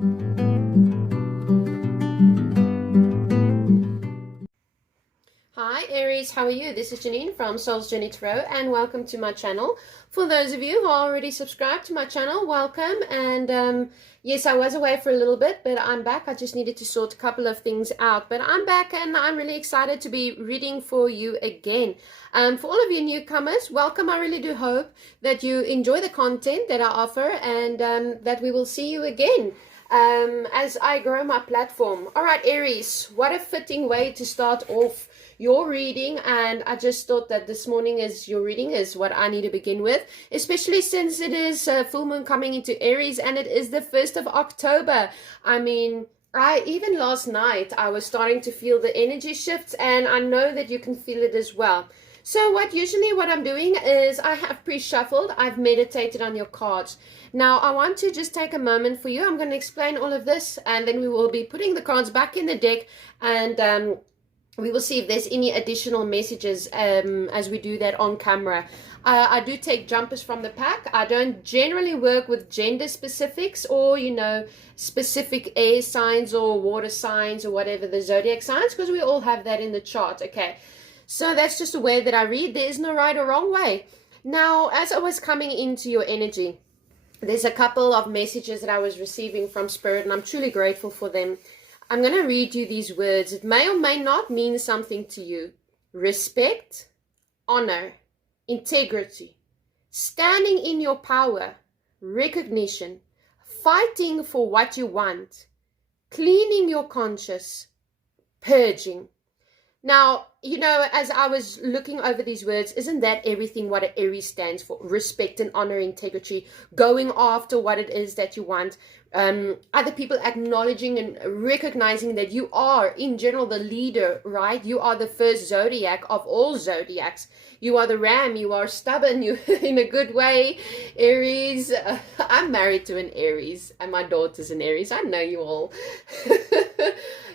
Hi Aries, how are you? This is Janine from Soul's Journey Tarot and welcome to my channel. For those of you who are already subscribed to my channel, welcome. And yes, I was away for a little bit, but I'm back. I just needed to sort a couple of things out, but I'm back and I'm really excited to be reading for you again. For all of you newcomers, welcome. I really do hope that you enjoy the content that I offer and that we will see you again as I grow my platform. All right, Aries, what a fitting way to start off your reading, and I just thought that this morning is your reading is what I need to begin with, especially since it is full moon coming into Aries and it is the 1st of October. I mean, even last night I was starting to feel the energy shifts, and I know that you can feel it as well. So what I'm doing is I have pre-shuffled, I've meditated on your cards. Now I want to just take a moment for you. I'm going to explain all of this and then we will be putting the cards back in the deck, and we will see if there's any additional messages as we do that on camera. I do take jumpers from the pack. I don't generally work with gender specifics or, specific air signs or water signs or whatever the zodiac signs, because we all have that in the chart. Okay, so that's just a way that I read. There is no right or wrong way. Now, as I was coming into your energy, there's a couple of messages that I was receiving from Spirit, and I'm truly grateful for them. I'm going to read you these words. It may or may not mean something to you. Respect, honor, integrity, standing in your power, recognition, fighting for what you want, cleaning your conscience, purging. Now, as I was looking over these words, isn't that everything what an Aries stands for? Respect and honor, integrity, going after what it is that you want. Other people acknowledging and recognizing that you are, in general, the leader, right? You are the first zodiac of all zodiacs. You are the ram. You are stubborn. You, in a good way, Aries. I'm married to an Aries, and my daughter's an Aries. I know you all.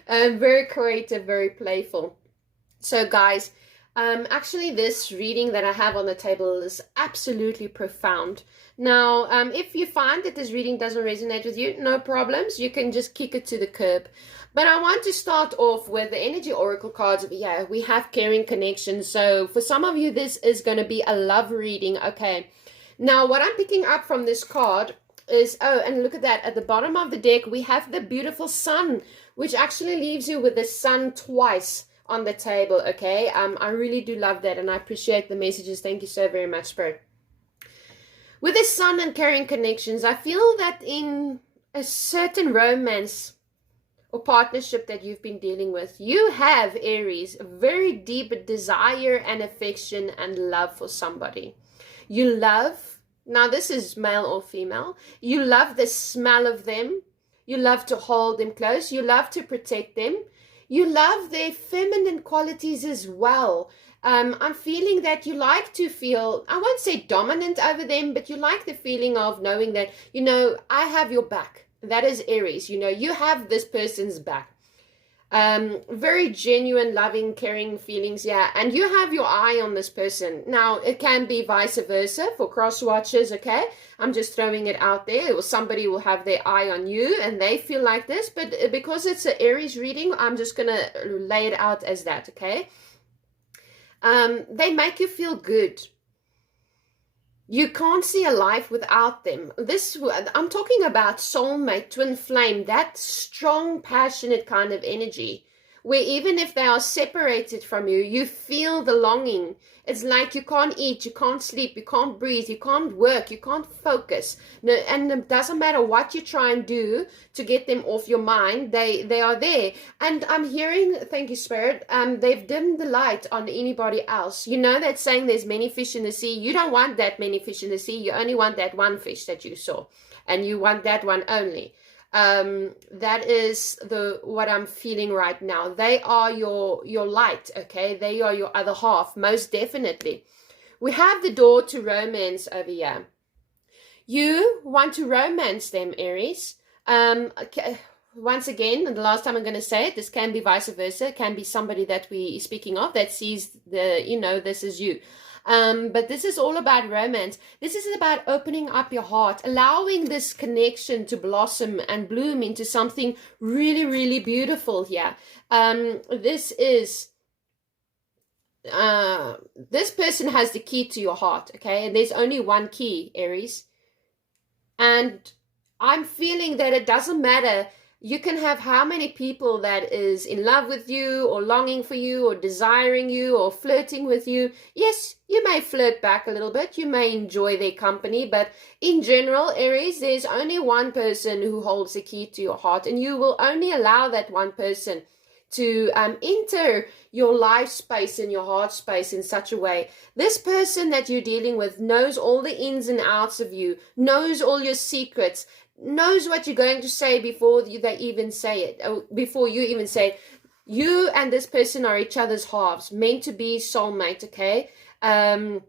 Very creative, very playful. So guys, actually this reading that I have on the table is absolutely profound. Now, if you find that this reading doesn't resonate with you, no problems. You can just kick it to the curb. But I want to start off with the energy oracle cards. Yeah, we have caring connection. So for some of you, this is going to be a love reading. Okay. Now, what I'm picking up from this card is, oh, and look at that. At the bottom of the deck, we have the beautiful sun, which actually leaves you with the sun twice on the table. Okay, I really do love that, and I appreciate the messages. Thank you so very much, Spirit. With the sun and carrying connections, I feel that in a certain romance or partnership that you've been dealing with, you have, Aries, a very deep desire and affection and love for somebody. You love, now this is male or female, you love the smell of them. You love to hold them close. You love to protect them. You love their feminine qualities as well. I'm feeling that you like to feel, I won't say dominant over them, but you like the feeling of knowing that, I have your back. That is Aries. You have this person's back. Very genuine, loving, caring feelings. Yeah. And you have your eye on this person. Now, it can be vice versa for cross watchers. Okay. I'm just throwing it out there. Or somebody will have their eye on you and they feel like this. But because it's an Aries reading, I'm just going to lay it out as that. Okay. They make you feel good. You can't see a life without them. I'm talking about soulmate, twin flame, that strong, passionate kind of energy, where even if they are separated from you, you feel the longing. It's like you can't eat, you can't sleep, you can't breathe, you can't work, you can't focus. No, and it doesn't matter what you try and do to get them off your mind, they are there. And I'm hearing, thank you, Spirit, they've dimmed the light on anybody else. You know that saying, there's many fish in the sea. You don't want that many fish in the sea. You only want that one fish that you saw. And you want that one only. That is what I'm feeling right now. They are your light, okay? They are your other half, most definitely. We have the door to romance over here. You want to romance them, Aries. Okay. Once again, and the last time I'm going to say it, this can be vice versa. It can be somebody that we are speaking of that sees this is you. But this is all about romance. This is about opening up your heart, allowing this connection to blossom and bloom into something really, really beautiful here. This is this person has the key to your heart, okay? And there's only one key, Aries. And I'm feeling that it doesn't matter. You can have how many people that is in love with you or longing for you or desiring you or flirting with you. Yes, you may flirt back a little bit. You may enjoy their company. But in general, Aries, there's only one person who holds the key to your heart. And you will only allow that one person to enter your life space and your heart space in such a way. This person that you're dealing with knows all the ins and outs of you, knows all your secrets, knows what you're going to say before they even say it, or before you even say it. You and this person are each other's halves, meant to be soulmate, okay? And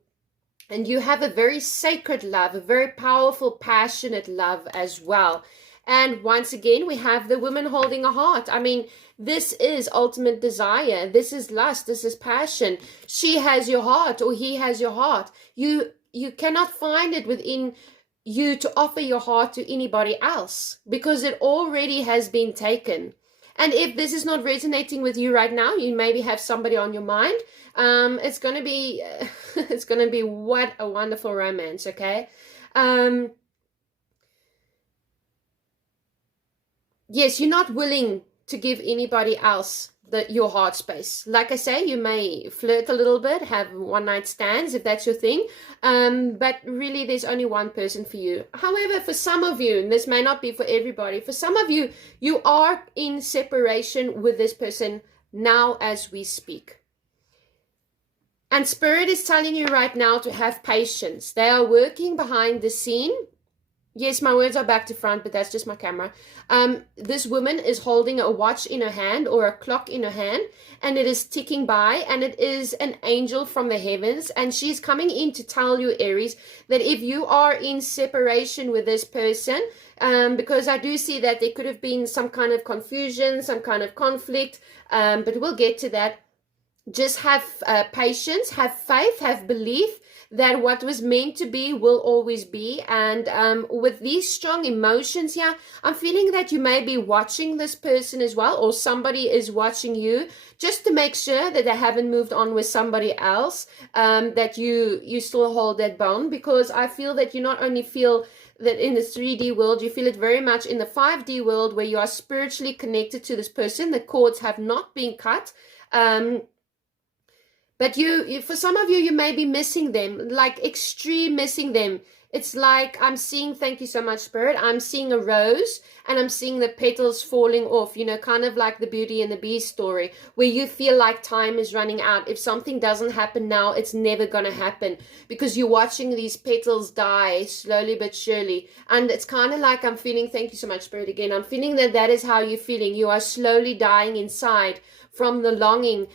you have a very sacred love, a very powerful, passionate love as well. And once again, we have the woman holding a heart. I mean, this is ultimate desire. This is lust. This is passion. She has your heart, or he has your heart. You cannot find it within you to offer your heart to anybody else, because it already has been taken. And if this is not resonating with you right now, you maybe have somebody on your mind. It's going to be, it's going to be what a wonderful romance, okay? Yes, you're not willing to give anybody else your heart space. Like I say, you may flirt a little bit, have one night stands if that's your thing, but really there's only one person for you. However, for some of you, and this may not be for everybody, for some of you, you are in separation with this person now as we speak. And Spirit is telling you right now to have patience. They are working behind the scene. Yes, my words are back to front, but that's just my camera. This woman is holding a watch in her hand, or a clock in her hand, and it is ticking by, and it is an angel from the heavens, and she's coming in to tell you, Aries, that if you are in separation with this person, because I do see that there could have been some kind of confusion, some kind of conflict, but we'll get to that. Just have patience, have faith, have belief that what was meant to be will always be. And with these strong emotions here, I'm feeling that you may be watching this person as well, or somebody is watching you, just to make sure that they haven't moved on with somebody else, that you still hold that bond. Because I feel that you not only feel that in the 3D world, you feel it very much in the 5D world, where you are spiritually connected to this person. The cords have not been cut. But you, for some of you, you may be missing them, like extreme missing them. It's like I'm seeing, thank you so much, Spirit, I'm seeing a rose and I'm seeing the petals falling off, you know, kind of like the Beauty and the Beast story, where you feel like time is running out. If something doesn't happen now, it's never going to happen, because you're watching these petals die slowly but surely. And it's kind of like I'm feeling, thank you so much, Spirit, again, I'm feeling that that is how you're feeling. You are slowly dying inside from the longing,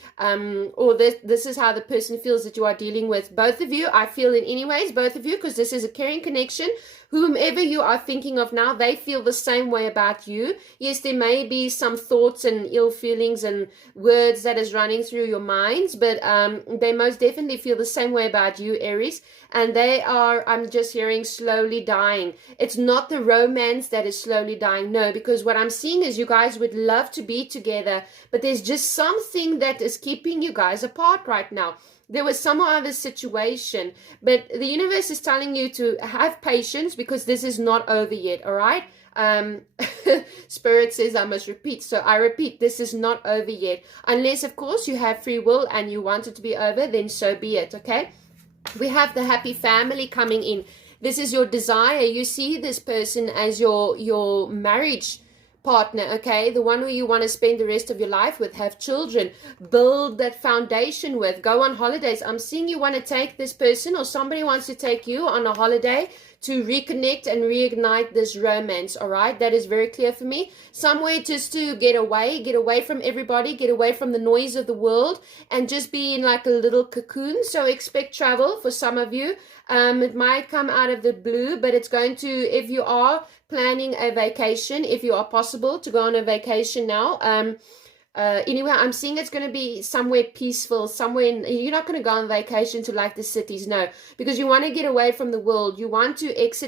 or this is how the person feels that you are dealing with. Both of you, I feel in any ways, both of you, because this is a caring connection. Whomever you are thinking of now, they feel the same way about you. Yes, there may be some thoughts and ill feelings and words that is running through your minds, but they most definitely feel the same way about you, Aries. And they are, I'm just hearing, slowly dying. It's not the romance that is slowly dying, no, because what I'm seeing is you guys would love to be together, but there's just something that is keeping you guys apart right now. There was some other situation, but the universe is telling you to have patience, because this is not over yet, all right? Spirit says I must repeat, so I repeat, this is not over yet. Unless, of course, you have free will and you want it to be over, then so be it, okay? We have the happy family coming in. This is your desire. You see this person as your marriage partner, okay? The one who you want to spend the rest of your life with, have children, build that foundation with, go on holidays. I'm seeing you want to take this person, or somebody wants to take you on a holiday to reconnect and reignite this romance, all right? That is very clear for me. Somewhere just to get away from everybody, get away from the noise of the world, and just be in like a little cocoon. So expect travel for some of you. It might come out of the blue, but it's going to, if you are planning a vacation, if you are possible to go on a vacation now, anyway, I'm seeing it's going to be somewhere peaceful, somewhere you're not going to go on vacation to like the cities, no, because you want to get away from the world. You want to enter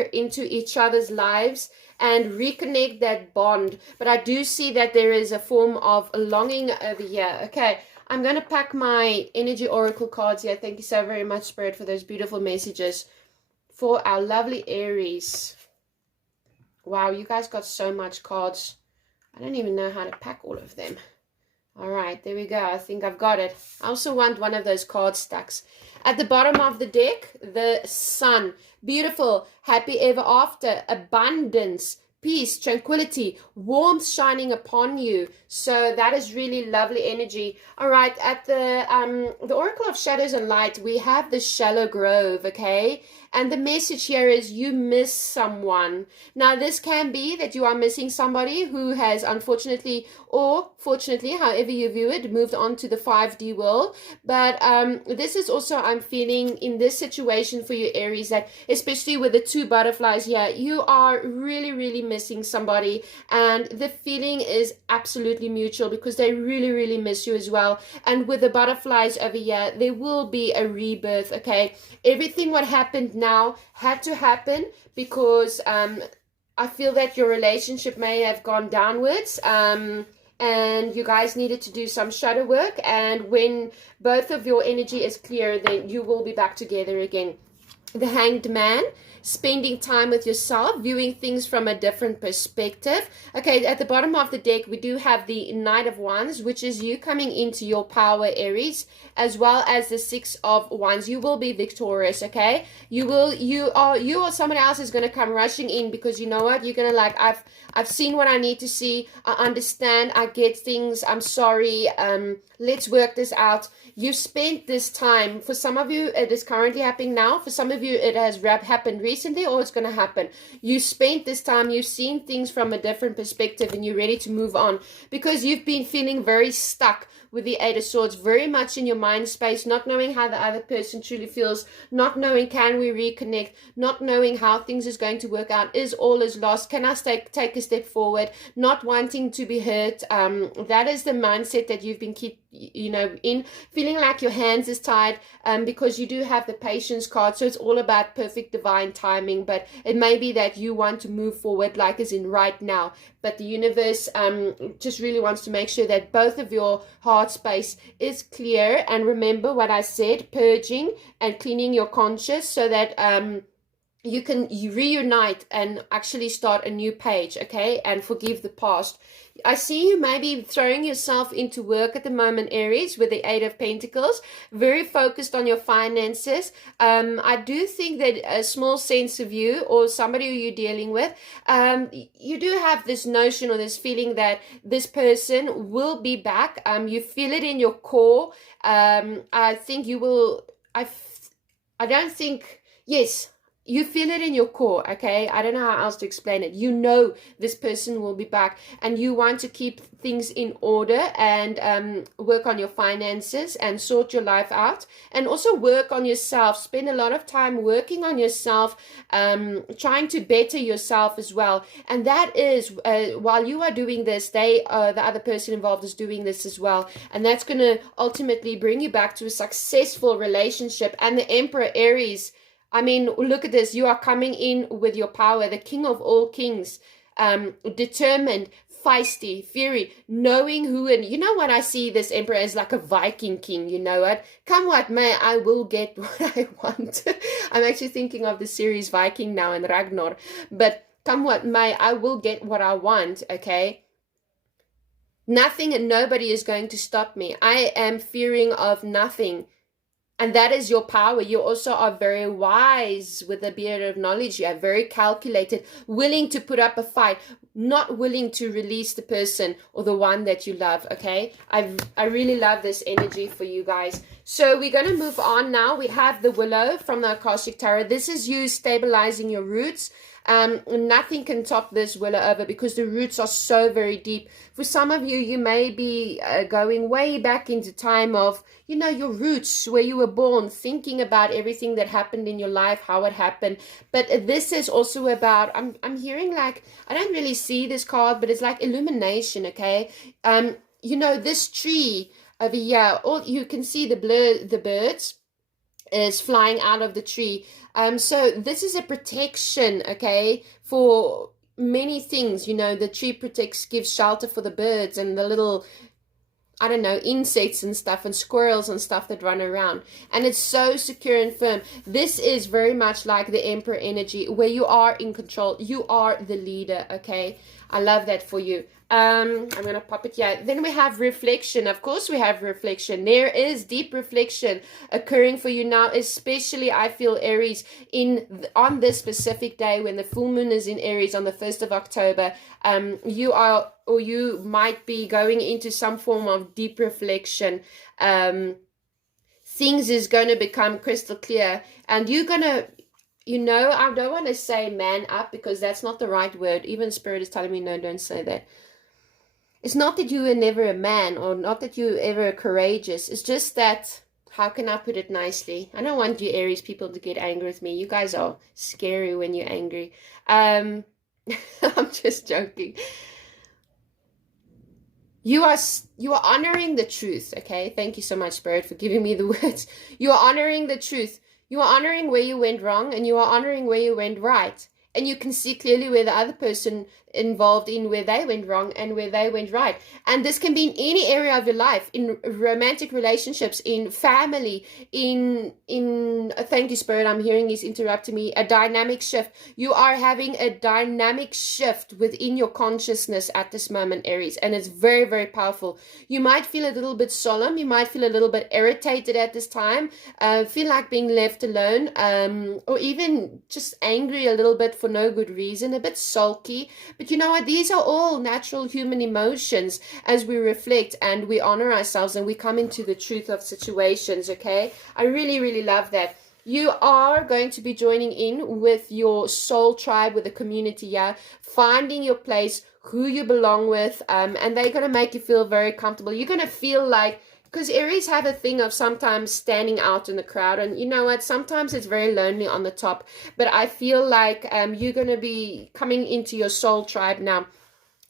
into each other's lives and reconnect that bond. But I do see that there is a form of longing over here. Okay, I'm going to pack my energy oracle cards here. Thank you so very much, Spirit, for those beautiful messages for our lovely Aries. Wow, you guys got so much cards. I don't even know how to pack all of them. All right, there we go. I think I've got it. I also want one of those card stacks. At the bottom of the deck, the sun. Beautiful, happy ever after, abundance, peace, tranquility, warmth shining upon you. So that is really lovely energy. All right, at the Oracle of Shadows and Light, we have the Shallow Grove, okay? And the message here is you miss someone. Now, this can be that you are missing somebody who has unfortunately or fortunately, however you view it, moved on to the 5D world. But this is also, I'm feeling in this situation for you, Aries, that especially with the two butterflies here, you are really, really missing somebody. And the feeling is absolutely mutual because they really, really miss you as well. And with the butterflies over here, there will be a rebirth, okay? Everything what happened now had to happen because I feel that your relationship may have gone downwards and you guys needed to do some shadow work, and when both of your energy is clear, then you will be back together again. The Hanged Man, spending time with yourself, viewing things from a different perspective. Okay, at the bottom of the deck, we do have the Knight of Wands, which is you coming into your power, Aries, as well as the Six of Wands. You will be victorious, okay? You or someone else is going to come rushing in because you know what? You're going to like, I've seen what I need to see. I understand. I get things. I'm sorry. Let's work this out. You spent this time. For some of you, it is currently happening now. For some of you, it has happened recently or it's going to happen. You spent this time. You've seen things from a different perspective and you're ready to move on because you've been feeling very stuck with the Eight of Swords, very much in your mind space, not knowing how the other person truly feels, not knowing can we reconnect, not knowing how things is going to work out, is all is lost, can I take a step forward, not wanting to be hurt. That is the mindset that you've been in, feeling like your hands is tied because you do have the patience card, so it's all about perfect divine timing, but it may be that you want to move forward like as in right now, but the universe just really wants to make sure that both of your heart space is clear. And remember what I said, purging and cleaning your conscious so that you can reunite and actually start a new page, okay, and forgive the past. I see you maybe throwing yourself into work at the moment, Aries, with the Eight of Pentacles, very focused on your finances. I do think that a small sense of you or somebody who you're dealing with, you do have this notion or this feeling that this person will be back. You feel it in your core. I think you will, I don't think, yes, you feel it in your core, okay? I don't know how else to explain it. You know this person will be back and you want to keep things in order and work on your finances and sort your life out and also work on yourself. Spend a lot of time working on yourself, trying to better yourself as well. And that is, while you are doing this, the other person involved is doing this as well. And that's going to ultimately bring you back to a successful relationship. And the Emperor, Aries, I mean, look at this. You are coming in with your power, the King of all kings, determined, feisty, fiery, knowing who, and you know what, I see this Emperor as like a Viking king, you know what? Come what may, I will get what I want. I'm actually thinking of the series Viking now and Ragnar, but come what may, I will get what I want, okay? Nothing and nobody is going to stop me. I am fearing of nothing. And that is your power. You also are very wise with a beard of knowledge. You are very calculated, willing to put up a fight, not willing to release the person or the one that you love, okay? I really love this energy for you guys. So we're going to move on now. We have the Willow from the Akashic Tarot. This is you stabilizing your roots. Nothing can top this willow over, because the roots are so very deep. For some of you, you may be going way back into time of, you know, your roots, where you were born, thinking about everything that happened in your life, how it happened. But this is also about, I'm hearing, like, I don't really see this card, but it's like illumination, okay? You know, this tree over here, all you can see, the birds is flying out of the tree. So this is a protection, okay, for many things. You know, the tree protects, gives shelter for the birds and the little, I don't know, insects and stuff, and squirrels and stuff that run around. And it's so secure and firm. This is very much like the Emperor energy, where you are in control. You are the leader, okay? I love that for you. I'm going to pop it here. Then we have reflection. Of course, we have reflection. There is deep reflection occurring for you now, especially, I feel, Aries, on this specific day when the full moon is in Aries on the 1st of October. You are, or you might be going into some form of deep reflection. Things is going to become crystal clear, and you're going to, you know, I don't want to say man up, because that's not the right word. Even Spirit is telling me, no, don't say that. It's not that you were never a man, or not that you were ever courageous. It's just that, how can I put it nicely? I don't want you Aries people to get angry with me. You guys are scary when you're angry. I'm just joking. You are honoring the truth, okay? Thank you so much, Spirit, for giving me the words. You are honoring the truth. You are honoring where you went wrong, and you are honoring where you went right. And you can see clearly where the other person involved in where they went wrong and where they went right. And this can be in any area of your life, in romantic relationships, in family, in thank you, Spirit, I'm hearing he's interrupting me, a dynamic shift. You are having a dynamic shift within your consciousness at this moment, Aries, and it's very, very powerful. You might feel a little bit solemn, you might feel a little bit irritated at this time, feel like being left alone, or even just angry a little bit for no good reason, a bit sulky. But you know what? These are all natural human emotions as we reflect and we honor ourselves and we come into the truth of situations, okay? I really, really love that. You are going to be joining in with your soul tribe, with the community, yeah? Finding your place, who you belong with, and they're going to make you feel very comfortable. You're going to feel like, because Aries have a thing of sometimes standing out in the crowd, and you know what, sometimes it's very lonely on the top, but I feel like you're going to be coming into your soul tribe now.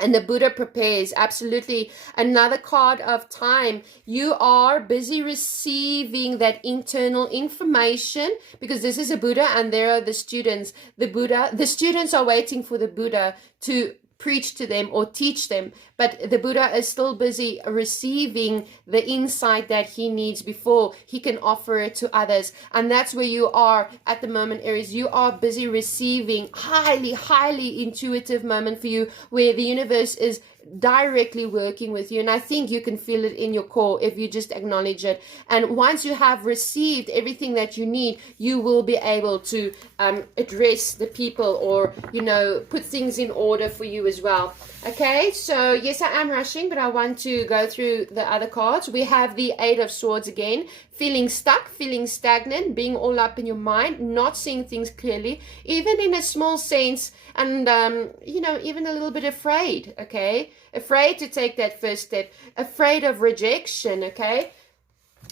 And the Buddha prepares, absolutely. Another card of time. You are busy receiving that internal information, because this is a Buddha and there are the students. The students are waiting for the Buddha to preach to them or teach them, but the Buddha is still busy receiving the insight that he needs before he can offer it to others. And that's where you are at the moment, Aries. You are busy receiving, highly intuitive moment for you, where the universe is directly working with you, and I think you can feel it in your core if you just acknowledge it. And once you have received everything that you need, you will be able to address the people, or you know, put things in order for you as well. Okay, so yes, I am rushing, but I want to go through the other cards. We have the Eight of Swords again. Feeling stuck, feeling stagnant, being all up in your mind, not seeing things clearly, even in a small sense, and you know, even a little bit afraid, okay? Afraid to take that first step, afraid of rejection, okay?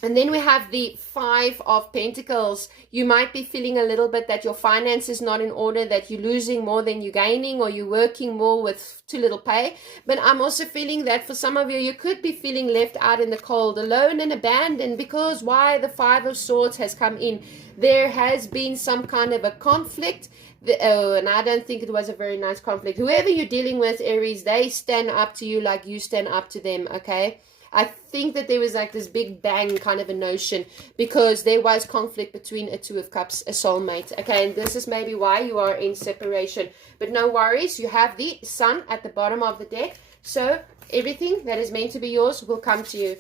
And then we have the Five of Pentacles. You might be feeling a little bit that your finance is not in order, that you're losing more than you're gaining, or you're working more with too little pay. But I'm also feeling that for some of you, you could be feeling left out in the cold, alone and abandoned, because why the Five of Swords has come in. There has been some kind of a conflict. And I don't think it was a very nice conflict. Whoever you're dealing with, Aries, they stand up to you like you stand up to them, okay? I think that there was like this big bang kind of a notion, because there was conflict between a Two of Cups, a soulmate. Okay, and this is maybe why you are in separation. But no worries, you have the Sun at the bottom of the deck. So everything that is meant to be yours will come to you.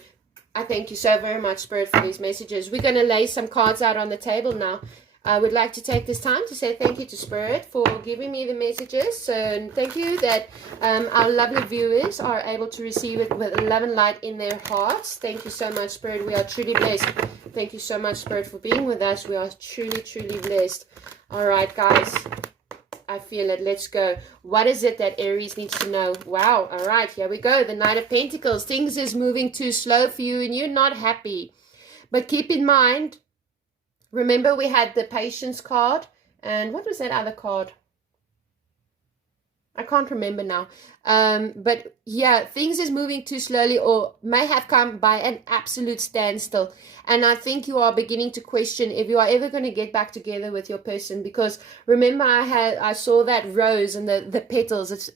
I thank you so very much, Spirit, for these messages. We're going to lay some cards out on the table now. I would like to take this time to say thank you to Spirit for giving me the messages, and thank you that our lovely viewers are able to receive it with love and light in their hearts. Thank you so much, Spirit. We are truly blessed. Thank you so much, Spirit, for being with us. We are truly, truly blessed. All right, guys. I feel it. Let's go. What is it that Aries needs to know? Wow. All right, here we go. The Knight of Pentacles. Things is moving too slow for you and you're not happy. But keep in mind, remember we had the Patience card. And what was that other card? I can't remember now. But yeah, things is moving too slowly or may have come by an absolute standstill. And I think you are beginning to question if you are ever going to get back together with your person. Because remember, I saw that rose and the petals.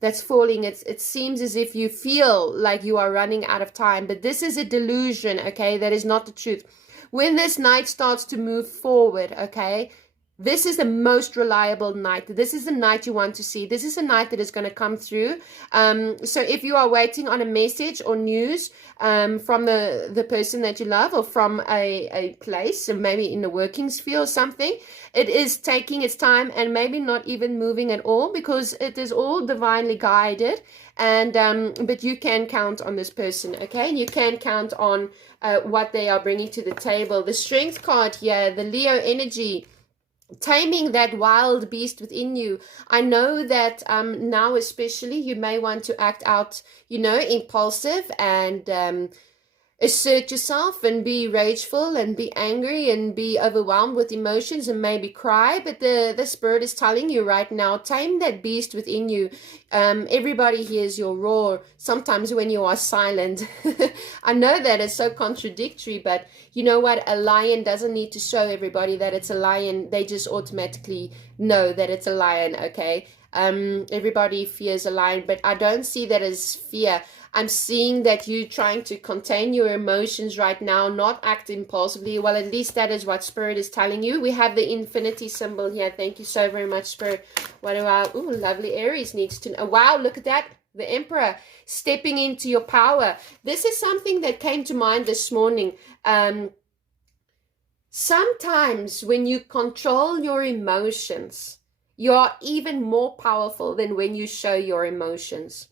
That's falling. It seems as if you feel like you are running out of time. But this is a delusion, okay? That is not the truth. When this night starts to move forward, okay, this is the most reliable night. This is the night you want to see. This is a night that is going to come through. So if you are waiting on a message or news from the person that you love, or from a place, or maybe in the working sphere or something, it is taking its time and maybe not even moving at all, because it is all divinely guided. And but you can count on this person, okay? And you can count on what they are bringing to the table. The Strength card here, the Leo energy, taming that wild beast within you. I know that now especially you may want to act out, impulsive and assert yourself and be rageful and be angry and be overwhelmed with emotions and maybe cry. But the spirit is telling you right now, tame that beast within you. Everybody hears your roar sometimes when you are silent. I know that it's so contradictory, but you know what? A lion doesn't need to show everybody that it's a lion. They just automatically know that it's a lion, okay? Everybody fears a lion, but I don't see that as fear. I'm seeing that you're trying to contain your emotions right now, not act impulsively. Well, at least that is what Spirit is telling you. We have the infinity symbol here. Thank you so very much, Spirit. What do lovely Aries needs to know. Wow, look at that. The Emperor stepping into your power. This is something that came to mind this morning. Sometimes when you control your emotions, you are even more powerful than when you show your emotions.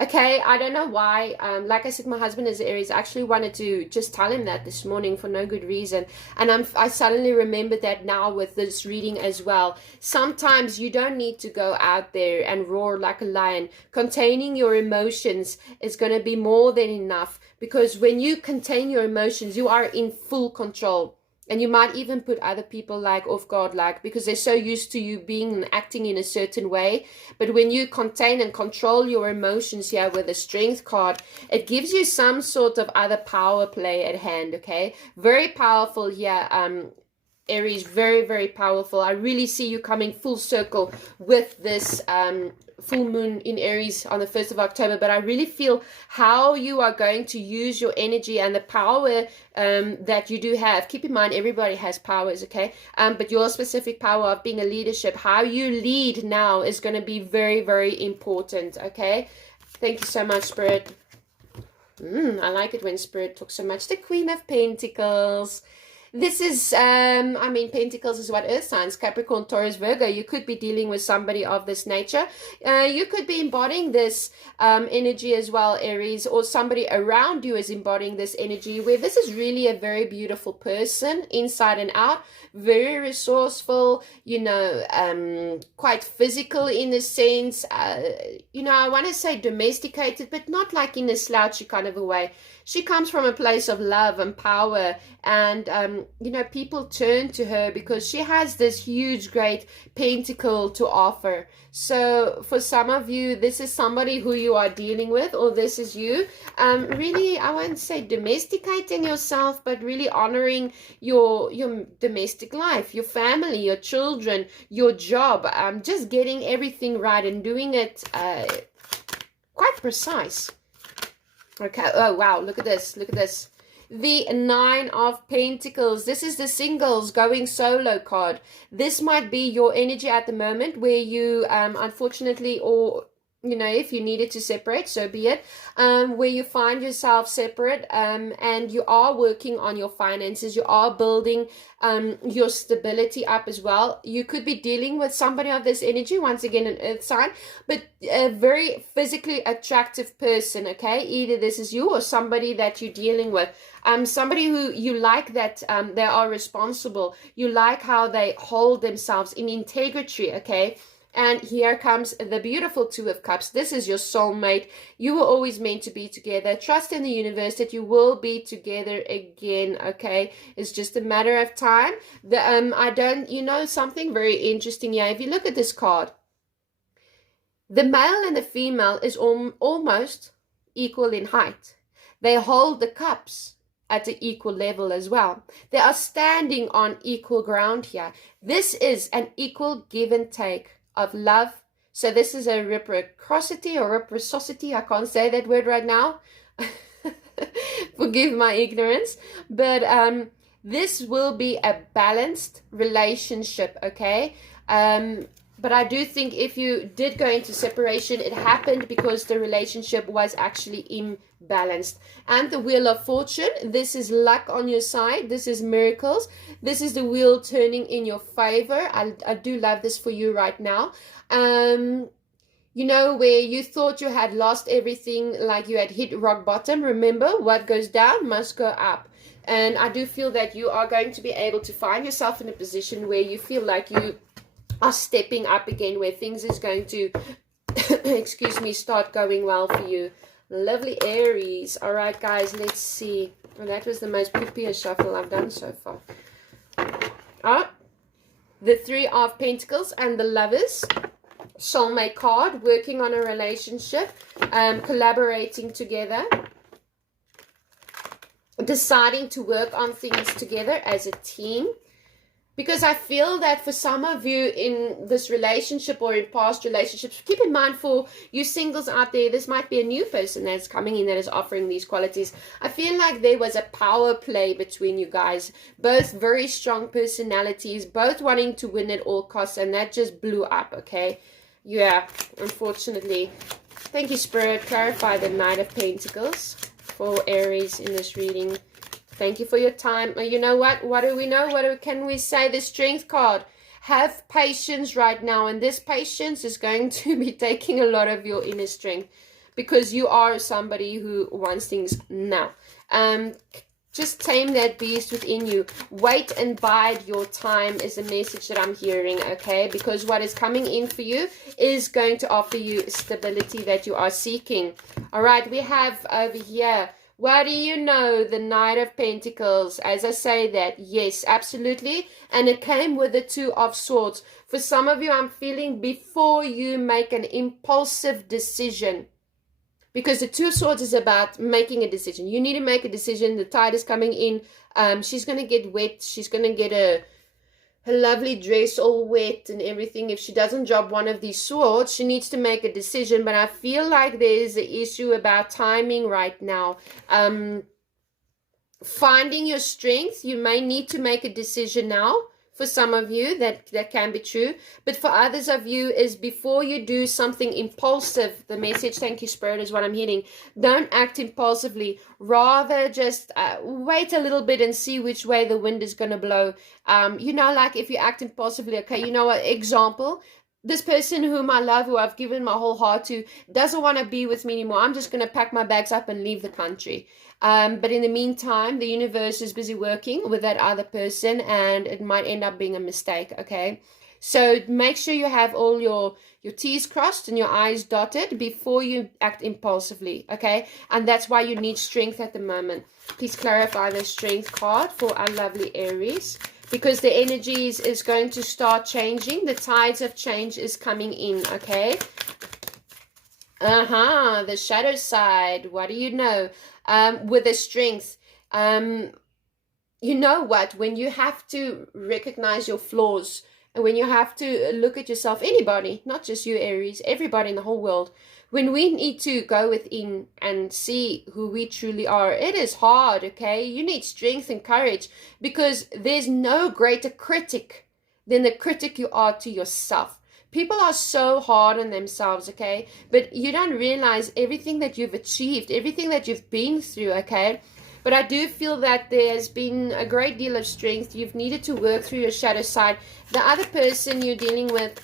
Okay, I don't know why. Like I said, my husband is Aries. I actually wanted to just tell him that this morning for no good reason. And I suddenly remembered that now with this reading as well. Sometimes you don't need to go out there and roar like a lion. Containing your emotions is going to be more than enough. Because when you contain your emotions, you are in full control. And you might even put other people off guard, because they're so used to you being and acting in a certain way. But when you contain and control your emotions here with the Strength card, it gives you some sort of other power play at hand, okay? Very powerful here, Aries, very, very powerful. I really see you coming full circle with this full moon in Aries on the 1st of October, but I really feel how you are going to use your energy and the power that you do have. Keep in mind, everybody has powers, okay? But your specific power of being a leadership, how you lead now is going to be very, very important, okay? Thank you so much, Spirit. I like it when Spirit talks so much. The Queen of Pentacles. This is, Pentacles is what earth signs, Capricorn, Taurus, Virgo. You could be dealing with somebody of this nature. You could be embodying this energy as well, Aries, or somebody around you is embodying this energy, where this is really a very beautiful person, inside and out, very resourceful, quite physical in a sense. I want to say domesticated, but not like in a slouchy kind of a way. She comes from a place of love and power, and people turn to her because she has this huge, great pentacle to offer. So for some of you, this is somebody who you are dealing with, or this is you. Really, I won't say domesticating yourself, but really honoring your domestic life, your family, your children, your job, just getting everything right and doing it quite precise. Okay, oh wow, look at this, The 9 of Pentacles. This is the singles going solo card. This might be your energy at the moment where you, unfortunately, or if you needed to separate, so be it, where you find yourself separate, and you are working on your finances, you are building your stability up as well. You could be dealing with somebody of this energy, once again an earth sign, but a very physically attractive person, okay? Either this is you or somebody that you're dealing with. Somebody who you like that they are responsible. You like how they hold themselves in integrity, okay? And here comes the beautiful Two of Cups. This is your soulmate. You were always meant to be together. Trust in the universe that you will be together again, okay? It's just a matter of time. Something very interesting here. If you look at this card, the male and the female is almost equal in height. They hold the cups at an equal level as well. They are standing on equal ground here. This is an equal give and take of love. So this is a reciprocity or reciprocity. I can't say that word right now. Forgive my ignorance. But this will be a balanced relationship, okay? But I do think if you did go into separation, it happened because the relationship was actually imbalanced. And the Wheel of Fortune, this is luck on your side. This is miracles. This is the wheel turning in your favor. I do love this for you right now. Where you thought you had lost everything, like you had hit rock bottom. Remember, what goes down must go up. And I do feel that you are going to be able to find yourself in a position where you feel like you are stepping up again, where things is going to start going well for you. Lovely Aries. All right, guys, let's see. Well, that was the most poopiest shuffle I've done so far. The Three of Pentacles and the Lovers. Soulmate card, working on a relationship, collaborating together, deciding to work on things together as a team. Because I feel that for some of you in this relationship or in past relationships, keep in mind for you singles out there, this might be a new person that's coming in that is offering these qualities. I feel like there was a power play between you guys, both very strong personalities, both wanting to win at all costs, and that just blew up, okay? Yeah, unfortunately. Thank you, Spirit. Clarify the Knight of Pentacles for Aries in this reading. Thank you for your time. You know what? What do we know? Can we say? The Strength card. Have patience right now. And this patience is going to be taking a lot of your inner strength. Because you are somebody who wants things now. Just tame that beast within you. Wait and bide your time is the message that I'm hearing, okay? Because what is coming in for you is going to offer you stability that you are seeking. All right, we have over here, what do you know? The Knight of Pentacles. As I say that, yes, absolutely. And it came with the Two of Swords. For some of you, I'm feeling before you make an impulsive decision. Because the Two of Swords is about making a decision. You need to make a decision. The tide is coming in. She's going to get wet. She's going to get her lovely dress all wet and everything. If she doesn't drop one of these swords, she needs to make a decision. But I feel like there is an issue about timing right now. Finding your strength. You may need to make a decision now. For some of you, that can be true. But for others of you, is before you do something impulsive, the message, thank you, Spirit, is what I'm hearing. Don't act impulsively. Rather just wait a little bit and see which way the wind is going to blow. Like if you act impulsively, okay, you know what, example, this person whom I love, who I've given my whole heart to, doesn't want to be with me anymore. I'm just going to pack my bags up and leave the country. But in the meantime, the universe is busy working with that other person, and it might end up being a mistake, okay? So make sure you have all your T's crossed and your I's dotted before you act impulsively, okay? And that's why you need strength at the moment. Please clarify the Strength card for our lovely Aries, because the energies is going to start changing. The tides of change is coming in, okay? The shadow side. What do you know? With the Strength, you know what? When you have to recognize your flaws, and when you have to look at yourself, anybody, not just you, Aries, everybody in the whole world, when we need to go within and see who we truly are, it is hard, okay? You need strength and courage, because there's no greater critic than the critic you are to yourself. People are so hard on themselves, okay? But you don't realize everything that you've achieved, everything that you've been through, okay? But I do feel that there's been a great deal of strength. You've needed to work through your shadow side. The other person you're dealing with,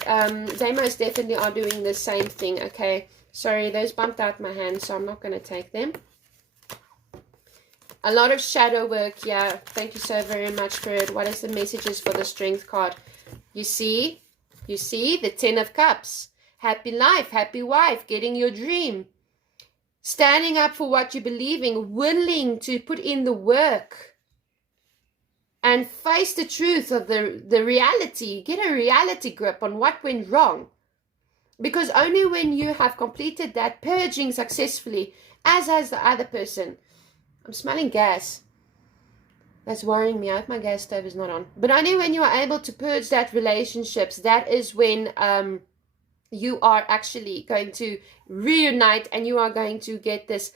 they most definitely are doing the same thing, okay? Sorry, those bumped out my hand, so I'm not going to take them. A lot of shadow work, yeah. Thank you so very much for it. What is the messages for the Strength card? You see? You see, the 10 of Cups. Happy life, happy wife, getting your dream. Standing up for what you believe in, willing to put in the work and face the truth of the reality. Get a reality grip on what went wrong. Because only when you have completed that purging successfully, as has the other person. I'm smelling gas. That's worrying me. I hope my gas stove is not on. But only when you are able to purge that relationships, that is when you are actually going to reunite, and you are going to get this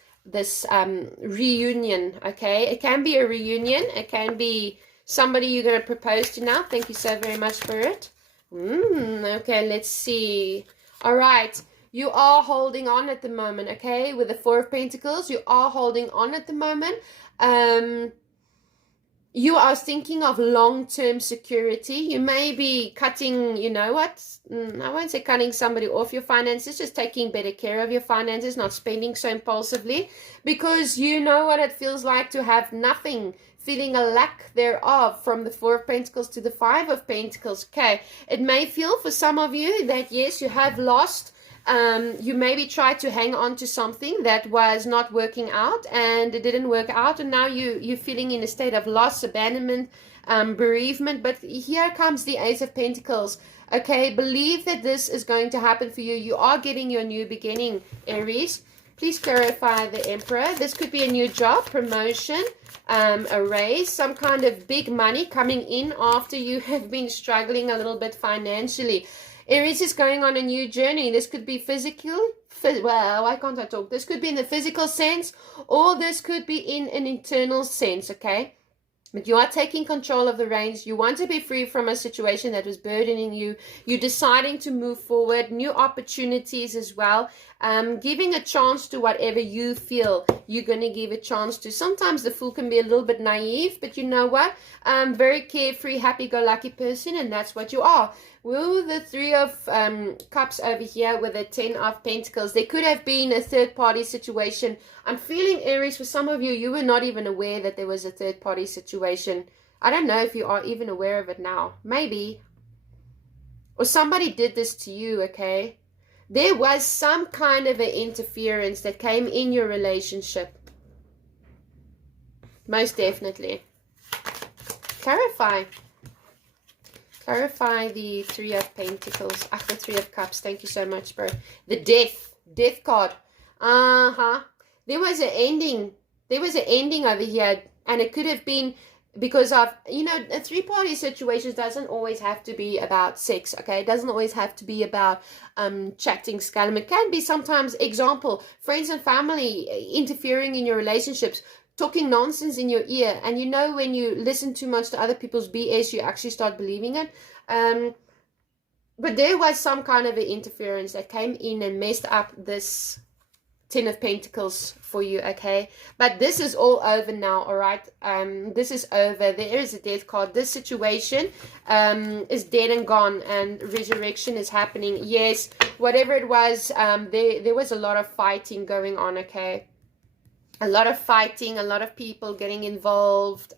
reunion. Okay, it can be a reunion, it can be somebody you're going to propose to now. Thank you so very much, Spirit. Okay, let's see. All right, you are holding on at the moment. Okay, with the 4 of Pentacles, you are holding on at the moment. You are thinking of long-term security. You may be cutting, you know what? I won't say cutting somebody off your finances, just taking better care of your finances, not spending so impulsively, because you know what it feels like to have nothing, feeling a lack thereof from the 4 of Pentacles to the 5 of Pentacles. Okay, it may feel for some of you that, yes, you have lost. You maybe tried to hang on to something that was not working out, and it didn't work out, and now you're feeling in a state of loss, abandonment, bereavement. But here comes the Ace of Pentacles. Okay, believe that this is going to happen for you. You are getting your new beginning, Aries. Please clarify the Emperor. This could be a new job, promotion, a raise, some kind of big money coming in after you have been struggling a little bit financially. Aries is going on a new journey. This could be physical. Well, why can't I talk? This could be in the physical sense, or this could be in an internal sense, okay? But you are taking control of the reins. You want to be free from a situation that was burdening you. You're deciding to move forward, new opportunities as well. Giving a chance to whatever you feel you're going to give a chance to. Sometimes the Fool can be a little bit naive, but you know what? Very carefree, happy-go-lucky person, and that's what you are. Well, the 3 of Cups over here with the 10 of Pentacles. There could have been a third-party situation. I'm feeling, Aries, for some of you, you were not even aware that there was a third-party situation. I don't know if you are even aware of it now. Maybe. Or somebody did this to you, okay? There was some kind of an interference that came in your relationship. Most definitely. Clarify. Clarify the 3 of Pentacles. The 3 of Cups. Thank you so much, bro. The Death card. There was an ending. There was an ending over here. And it could have been because of, you know, a 3-party situation doesn't always have to be about sex, okay? It doesn't always have to be about chatting scallum. It can be sometimes, example, friends and family interfering in your relationships, talking nonsense in your ear. And you know, when you listen too much to other people's BS, you actually start believing it. But there was some kind of an interference that came in and messed up this 10 of Pentacles for you, okay? But this is all over now, all right? This is over. There is a death card. This situation is dead and gone, and resurrection is happening. Yes, whatever it was, there was a lot of fighting going on, okay? A lot of fighting, a lot of people getting involved,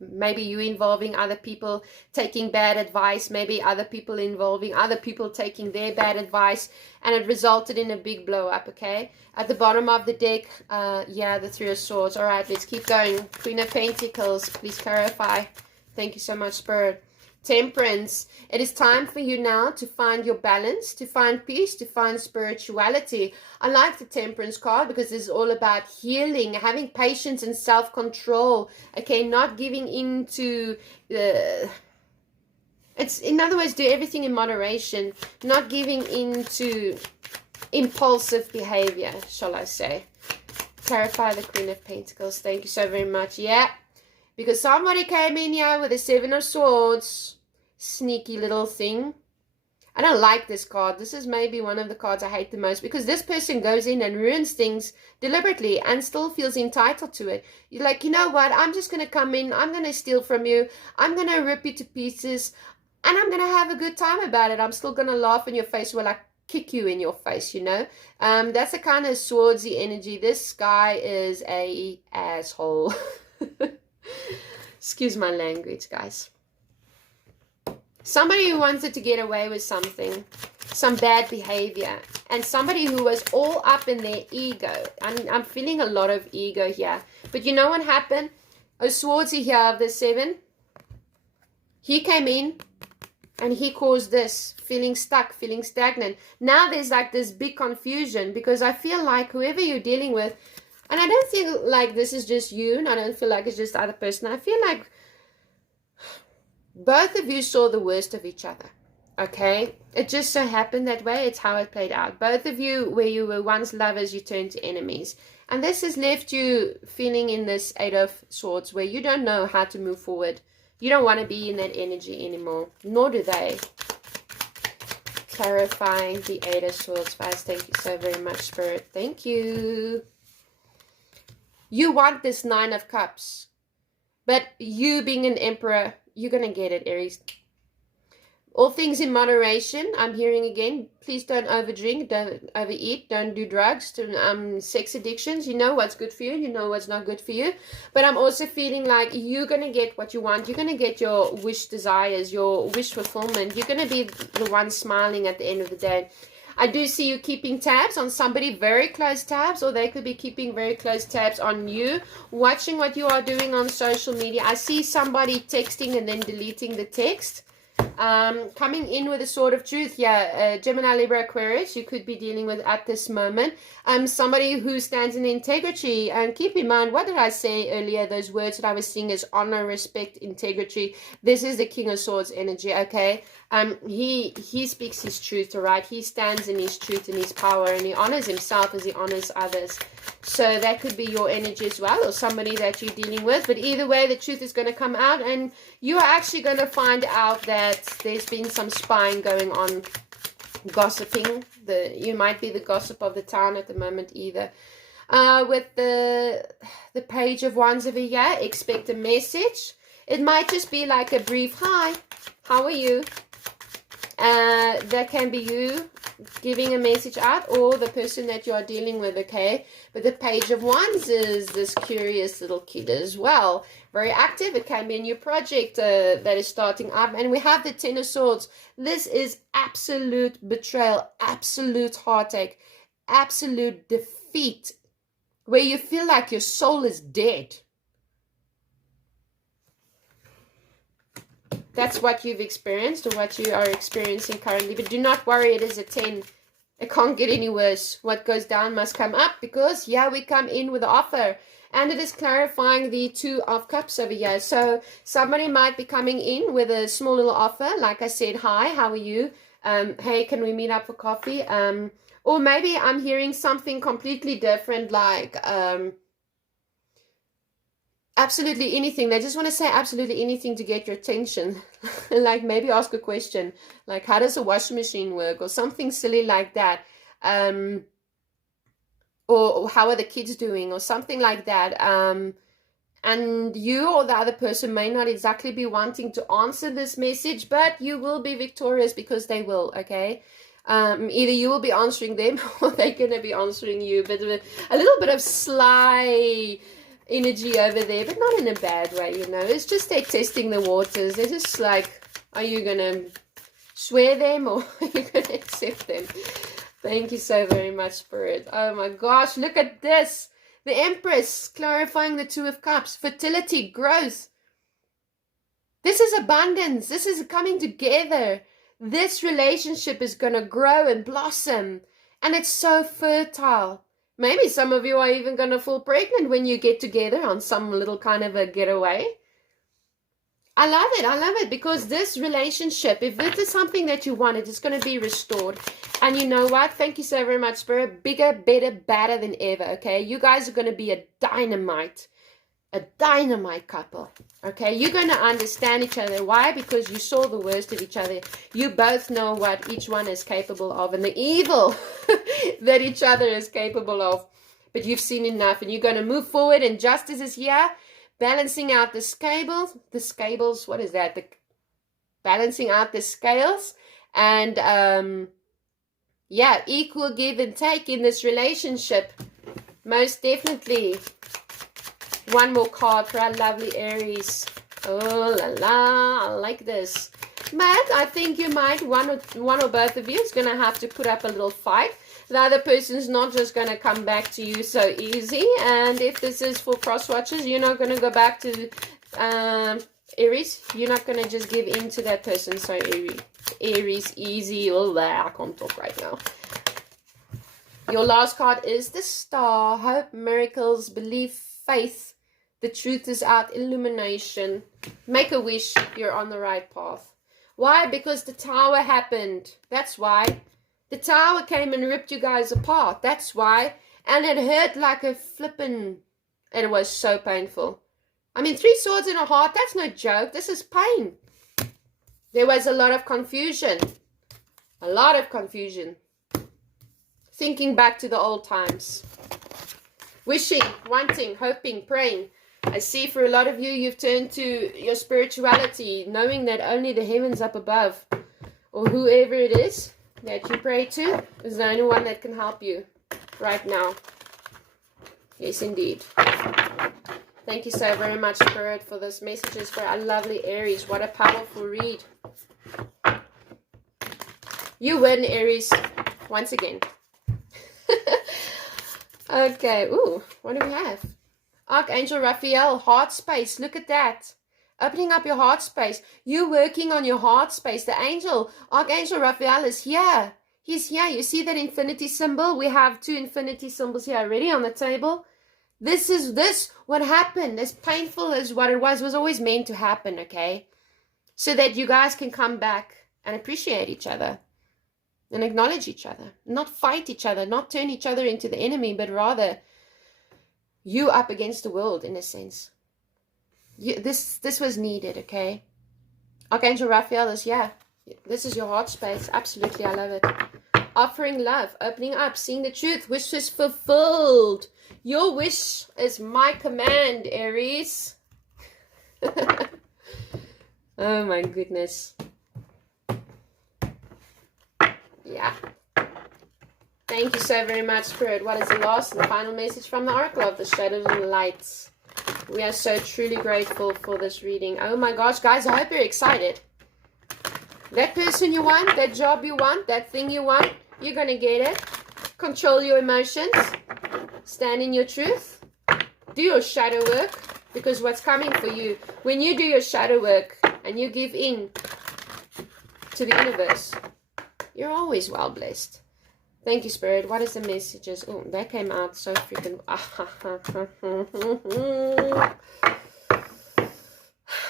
maybe you involving other people, taking bad advice, maybe other people involving other people taking their bad advice, and it resulted in a big blow up, okay? At the bottom of the deck, yeah, the 3 of Swords. All right, let's keep going. Queen of Pentacles, please clarify. Thank you so much, Spirit. Temperance. It is time for you now to find your balance, to find peace, to find spirituality. I like the Temperance card because it's all about healing, having patience and self-control. Okay, not giving into the... It's, in other words, do everything in moderation, not giving into impulsive behavior, shall I say. Clarify the Queen of Pentacles. Thank you so very much. Yeah. Because somebody came in here with a 7 of Swords. Sneaky little thing. I don't like this card. This is maybe one of the cards I hate the most, because this person goes in and ruins things deliberately and still feels entitled to it. You're like, you know what? I'm just going to come in. I'm going to steal from you. I'm going to rip you to pieces. And I'm going to have a good time about it. I'm still going to laugh in your face while I kick you in your face, you know. That's a kind of swordsy energy. This guy is a asshole. Excuse my language, guys. Somebody who wanted to get away with something, some bad behavior, and somebody who was all up in their ego. I'm feeling a lot of ego here. But you know what happened? A Swordsy here of the 7. He came in and he caused this, feeling stuck, feeling stagnant. Now there's like this big confusion, because I feel like whoever you're dealing with, and I don't feel like this is just you, and I don't feel like it's just the other person. I feel like both of you saw the worst of each other. Okay? It just so happened that way. It's how it played out. Both of you, where you were once lovers, you turned to enemies. And this has left you feeling in this 8 of Swords, where you don't know how to move forward. You don't want to be in that energy anymore. Nor do they. Clarifying the 8 of Swords, guys. Thank you so very much, Spirit. Thank you. You want this 9 of Cups. But you being an Emperor, you're going to get it, Aries. All things in moderation. I'm hearing again. Please don't overdrink. Don't overeat. Don't do drugs. Sex addictions. You know what's good for you. You know what's not good for you. But I'm also feeling like you're going to get what you want. You're going to get your wish desires, your wish fulfillment. You're going to be the one smiling at the end of the day. I do see you keeping tabs on somebody, very close tabs, or they could be keeping very close tabs on you, watching what you are doing on social media. I see somebody texting and then deleting the text. Coming in with a sword of truth. Yeah, Gemini, Libra, Aquarius, you could be dealing with at this moment. Somebody who stands in integrity. And keep in mind, what did I say earlier? Those words that I was seeing is honor, respect, integrity. This is the King of Swords energy, okay? He speaks his truth, all right? He stands in his truth and his power, and he honors himself as he honors others. So that could be your energy as well, or somebody that you're dealing with. But either way, the truth is going to come out, and you are actually going to find out that there's been some spying going on, gossiping. You might be the gossip of the town at the moment either. With the Page of Wands over here, expect a message. It might just be like a brief, hi, how are you? That can be you giving a message out, or the person that you are dealing with, okay? But the Page of Wands is this curious little kid as well. Very active. It can be a new project that is starting up. And we have the 10 of Swords. This is absolute betrayal, absolute heartache, absolute defeat, where you feel like your soul is dead. That's what you've experienced, or what you are experiencing currently. But do not worry, it is a 10. It can't get any worse. What goes down must come up, because here we come in with an offer. And it is clarifying the 2 of Cups over here. So somebody might be coming in with a small little offer. Like I said, hi, how are you? Hey, can we meet up for coffee? Or maybe I'm hearing something completely different, like absolutely anything. They just want to say absolutely anything to get your attention. Like maybe ask a question, like how does a washing machine work, or something silly like that. Or how are the kids doing, or something like that. And you or the other person may not exactly be wanting to answer this message, but you will be victorious, because they will, okay? Either you will be answering them, or they're going to be answering you. But a little bit of sly energy over there, but not in a bad way, you know. It's just they're testing the waters. They're just like, are you going to swear them, or are you going to accept them? Thank you so very much, Spirit. Oh my gosh, look at this. The Empress, clarifying the 2 of Cups. Fertility, growth. This is abundance. This is coming together. This relationship is going to grow and blossom. And it's so fertile. Maybe some of you are even going to fall pregnant when you get together on some little kind of a getaway. I love it. I love it, because this relationship, if it is something that you wanted, it's going to be restored. And you know what? Thank you so very much, Spirit. Bigger, better, badder than ever, okay? You guys are going to be a dynamite couple, okay? You're going to understand each other. Why? Because you saw the worst of each other. You both know what each one is capable of, and the evil that each other is capable of. But you've seen enough, and you're going to move forward, and justice is here. Balancing out the scales, what is that? Balancing out the scales, and yeah, equal give and take in this relationship. Most definitely. One more card for our lovely Aries. Oh la la, I like this. But I think you might, one or both of you is going to have to put up a little fight. The other person's not just going to come back to you so easy. And if this is for cross watchers, you're not going to go back to Aries. You're not going to just give in to that person so Aries easy. Oh, I can't talk right now. Your last card is the Star. Hope, miracles, belief, faith. The truth is out. Illumination. Make a wish. You're on the right path. Why? Because the tower happened. That's why. The tower came and ripped you guys apart. That's why. And it hurt like a flippin'. It was so painful. I mean, 3 swords in a heart. That's no joke. This is pain. There was a lot of confusion. A lot of confusion. Thinking back to the old times. Wishing, wanting, hoping, praying. I see for a lot of you, you've turned to your spirituality, knowing that only the heavens up above, or whoever it is that you pray to, is the only one that can help you right now. Yes, indeed. Thank you so very much, Spirit, for this messages for our lovely Aries. What a powerful read. You win, Aries, once again. Okay, ooh, what do we have? Archangel Raphael, heart space. Look at that. Opening up your heart space. You working on your heart space. The angel, Archangel Raphael is here. He's here. You see that infinity symbol? We have 2 infinity symbols here already on the table. What happened, as painful as what it was always meant to happen, okay? So that you guys can come back and appreciate each other. And acknowledge each other. Not fight each other. Not turn each other into the enemy, but rather you up against the world, in a sense. This was needed, okay? Archangel Raphael is, yeah, this is your heart space. Absolutely, I love it. Offering love, opening up, seeing the truth, wish is fulfilled. Your wish is my command, Aries. Oh my goodness. Yeah. Thank you so very much, Spirit. What is the last and the final message from the Oracle of the Shadows and Lights? We are so truly grateful for this reading. Oh my gosh, guys, I hope you're excited. That person you want, that job you want, that thing you want, you're going to get it. Control your emotions. Stand in your truth. Do your shadow work, because what's coming for you, when you do your shadow work and you give in to the universe, you're always well blessed. Thank you, Spirit. What is the messages? Oh, that came out so freaking...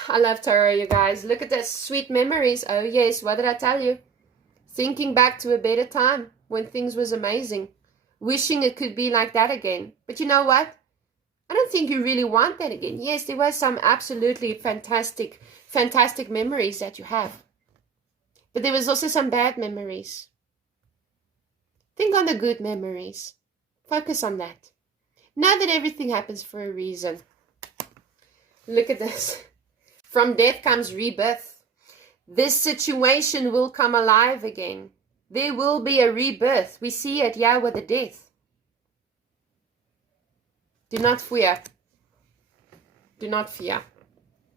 I love tarot, you guys. Look at that. Sweet memories. Oh, yes. What did I tell you? Thinking back to a better time when things was amazing. Wishing it could be like that again. But you know what? I don't think you really want that again. Yes, there were some absolutely fantastic memories that you have. But there was also some bad memories. Think on the good memories. Focus on that. Know that everything happens for a reason. Look at this. From death comes rebirth. This situation will come alive again. There will be a rebirth. We see it here with the death. Do not fear. Do not fear.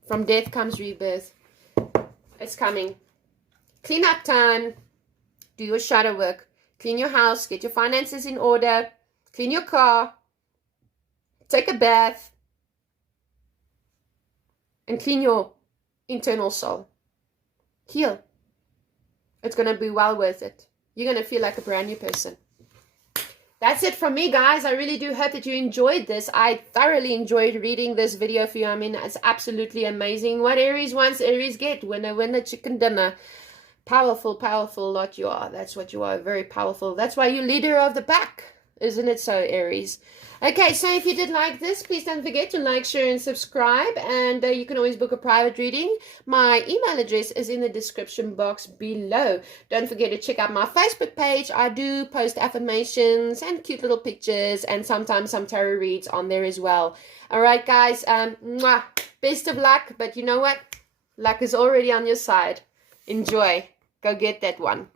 From death comes rebirth. It's coming. Clean up time. Do your shadow work. Clean your house, get your finances in order, clean your car, take a bath, and clean your internal soul. Heal. It's going to be well worth it. You're going to feel like a brand new person. That's it from me, guys. I really do hope that you enjoyed this. I thoroughly enjoyed reading this video for you. I mean, it's absolutely amazing. What Aries wants, Aries get. Winner, chicken dinner. Powerful, powerful lot you are. That's what you are. Very powerful. That's why you're leader of the pack. Isn't it so, Aries? Okay, so if you did like this, please don't forget to like, share, and subscribe. And you can always book a private reading. My email address is in the description box below. Don't forget to check out my Facebook page. I do post affirmations and cute little pictures and sometimes some tarot reads on there as well. All right, guys. Best of luck. But you know what? Luck is already on your side. Enjoy. Go get that one.